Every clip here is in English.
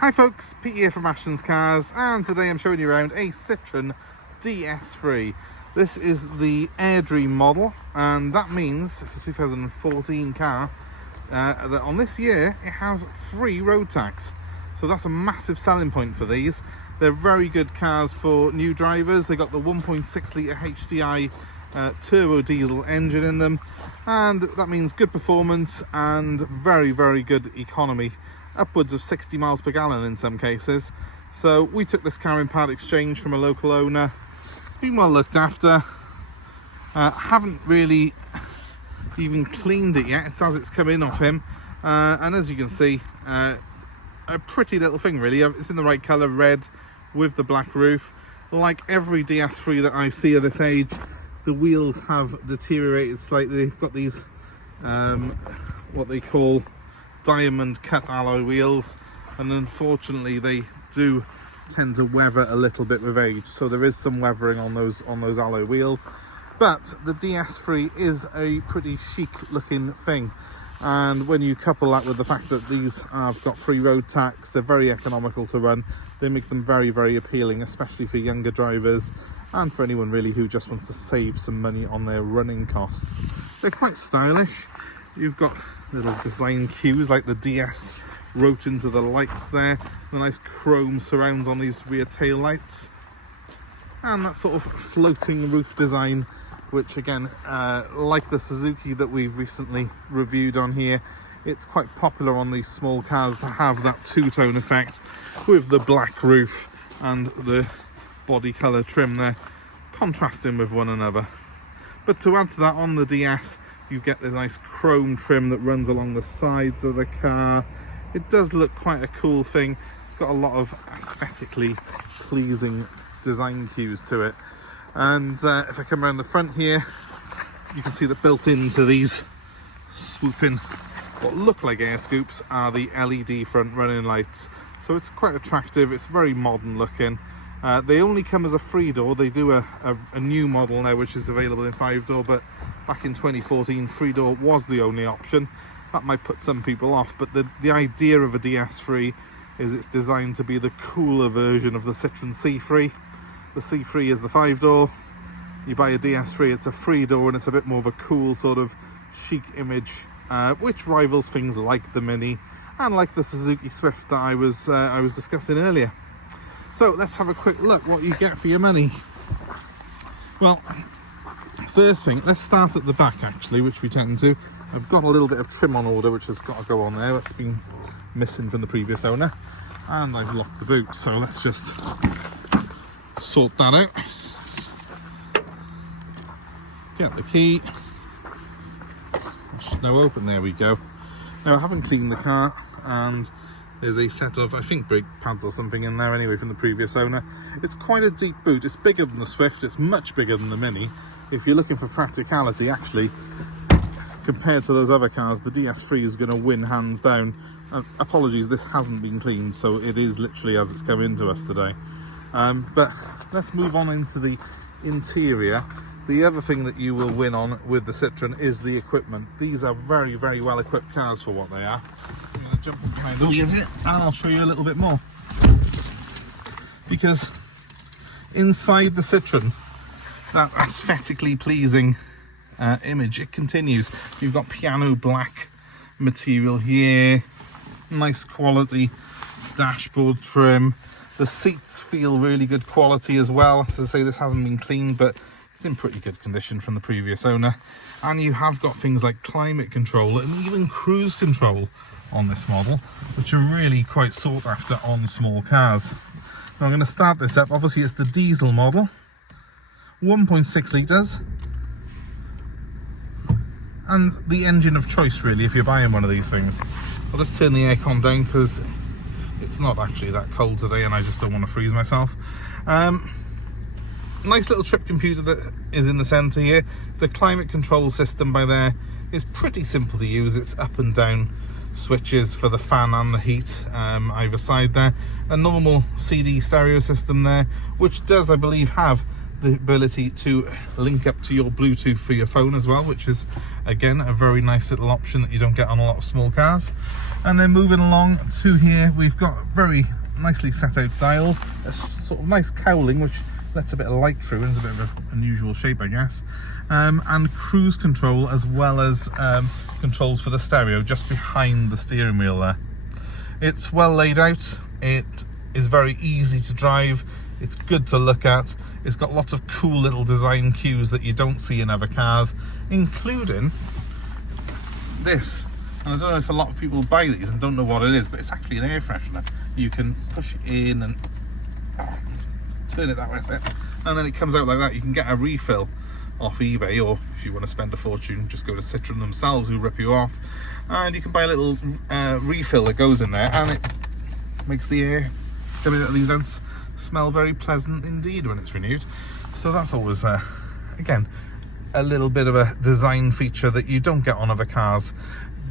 Hi folks, Pete here from Ashton's Cars, and today I'm showing you around a Citroen DS3. This is the Airdream model, and that means it's a 2014 car that on this year it has free road tax. So that's a massive selling point for these. They're very good cars for new drivers. They got the 1.6 litre HDI turbo diesel engine in them, and that means good performance and very good economy, upwards of 60 miles per gallon in some cases. So we took this car in part exchange from a local owner. It's been well looked after. Haven't really even cleaned it yet. It's as it's come in off him, and as you can see, a pretty little thing really. It's in the right colour, red with the black roof. Like every DS3 that I see of this age, the wheels have deteriorated slightly. They've got these what they call diamond cut alloy wheels, and unfortunately they do tend to weather a little bit with age, so there is some weathering on those alloy wheels. But the DS3 is a pretty chic looking thing, and when you couple that with the fact that these have got free road tax, they're very economical to run, they make them very appealing, especially for younger drivers and for anyone really who just wants to save some money on their running costs. They're quite stylish. You've got little design cues like the DS wrote into the lights there, the nice chrome surrounds on these rear tail lights, and that sort of floating roof design, which again, like the Suzuki that we've recently reviewed on here, it's quite popular on these small cars to have that two-tone effect with the black roof and the body colour trim there contrasting with one another. But to add to that, on the DS you get the nice chrome trim that runs along the sides of the car. It does look quite a cool thing. It's got a lot of aesthetically pleasing design cues to it. And if I come around the front here, you can see that built into these swooping, what look like air scoops, are the LED front running lights. So it's quite attractive, it's very modern looking. They only come as a 3-door. They do a new model now which is available in 5-door, but back in 2014 3-door was the only option. That might put some people off, but the idea of a DS3 is it's designed to be the cooler version of the Citroen C3. The C3 is the 5-door. You buy a DS3, it's a 3-door, and it's a bit more of a cool sort of chic image, which rivals things like the Mini and like the Suzuki Swift that I was discussing earlier. So let's have a quick look what you get for your money. Well, first thing, let's start at the back actually, which we tend to. I've got a little bit of trim on order which has got to go on there. That's been missing from the previous owner, and I've locked the boot, so let's just sort that out. Get the key. It should now open. There we go. Now I haven't cleaned the car, and there's a set of, I think, brake pads or something in there anyway from the previous owner. It's quite a deep boot. It's bigger than the Swift. It's much bigger than the Mini. If you're looking for practicality, actually, compared to those other cars, the DS3 is going to win hands down. Apologies, this hasn't been cleaned, so it is literally as it's come into us today. But let's move on into the interior. The other thing that you will win on with the Citroen is the equipment. These are very well equipped cars for what they are. I'm going to jump behind the wheel here and I'll show you a little bit more. Because inside the Citroen, that aesthetically pleasing image, it continues. You've got piano black material here, nice quality dashboard trim. The seats feel really good quality as well. As I say, this hasn't been cleaned, but it's in pretty good condition from the previous owner. And you have got things like climate control and even cruise control on this model, which are really quite sought after on small cars. Now I'm going to start this up. Obviously it's the diesel model, 1.6 litres, and the engine of choice really if you're buying one of these things. I'll just turn the aircon down because it's not actually that cold today and I just don't want to freeze myself. Nice little trip computer that is in the centre here. The climate control system by there is pretty simple to use. It's up and down switches for the fan and the heat either side there. A normal CD stereo system there, which does, I believe, have the ability to link up to your Bluetooth for your phone as well, which is again a very nice little option that you don't get on a lot of small cars. And then moving along to here, we've got very nicely set out dials, a sort of nice cowling which lets a bit of light through and is a bit of an unusual shape, I guess, and cruise control, as well as controls for the stereo just behind the steering wheel there. It's well laid out, it is very easy to drive, it's good to look at, it's got lots of cool little design cues that you don't see in other cars, including this. And I don't know if a lot of people buy these and don't know what it is, but it's actually an air freshener. You can push it in and turn it that way, that's it. And then it comes out like that. You can get a refill off eBay, or if you want to spend a fortune, just go to Citroen themselves, who rip you off. And you can buy a little refill that goes in there, and it makes the air coming out of these vents smell very pleasant indeed when it's renewed. So that's always, again, a little bit of a design feature that you don't get on other cars.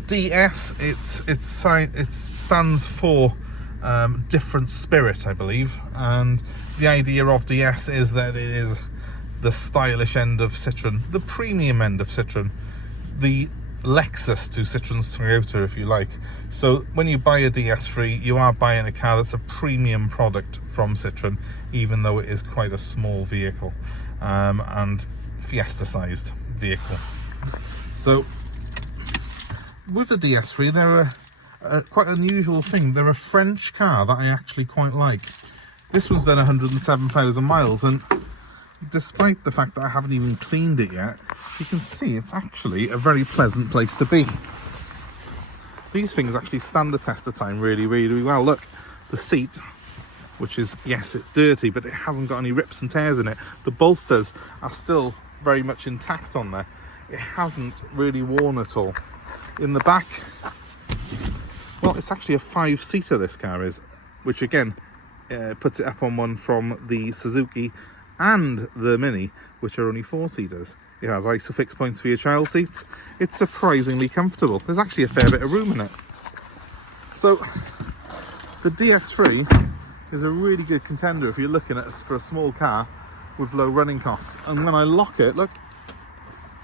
DS, it stands for different spirit, I believe, and the idea of DS is that it is the stylish end of Citroen, the premium end of Citroen, the Lexus to Citroen's Toyota, if you like. So when you buy a DS3, you are buying a car that's a premium product from Citroen, even though it is quite a small vehicle, and Fiesta sized vehicle. So with the DS3, they're a quite unusual thing. They're a French car that I actually quite like. This one's done 107,000 miles, and despite the fact that I haven't even cleaned it yet, you can see it's actually a very pleasant place to be. These things actually stand the test of time really, really well. Look, the seat, which is, yes, it's dirty, but it hasn't got any rips and tears in it. The bolsters are still very much intact on there. It hasn't really worn at all. In the back, well, it's actually a 5-seater, this car is, which again puts it up on one from the Suzuki and the Mini, which are only 4-seaters. It has ISOFIX points for your child seats. It's surprisingly comfortable. There's actually a fair bit of room in it. So the DS3 is a really good contender if you're looking at for a small car with low running costs. And when I lock it, look,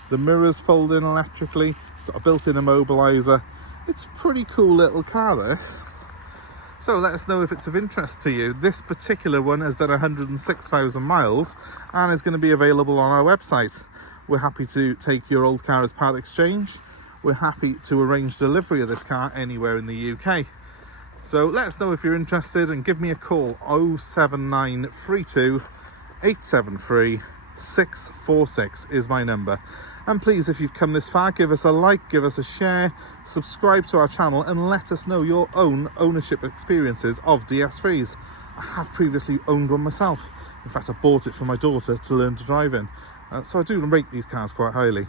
the mirrors fold in electrically. It's got a built-in immobilizer. It's a pretty cool little car, this. So let us know if it's of interest to you. This particular one has done 106,000 miles and is going to be available on our website. We're happy to take your old car as part exchange. We're happy to arrange delivery of this car anywhere in the UK. So let us know if you're interested and give me a call. 07932 873 646 is my number. And please, if you've come this far, give us a like, give us a share, subscribe to our channel, and let us know your own ownership experiences of DS3s. I have previously owned one myself. In fact, I bought it for my daughter to learn to drive in. So I do rate these cars quite highly.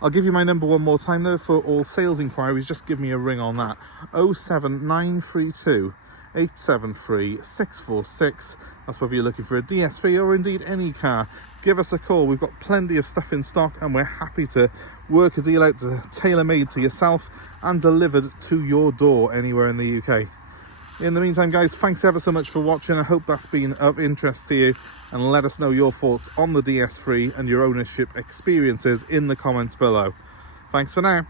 I'll give you my number one more time though. For all sales inquiries, just give me a ring on that. 07932 873 646. That's whether you're looking for a DS3 or indeed any car. Give us a call. We've got plenty of stuff in stock and we're happy to work a deal out to tailor-made to yourself and delivered to your door anywhere in the UK. In the meantime, guys, thanks ever so much for watching. I hope that's been of interest to you, and let us know your thoughts on the DS3 and your ownership experiences in the comments below. Thanks for now.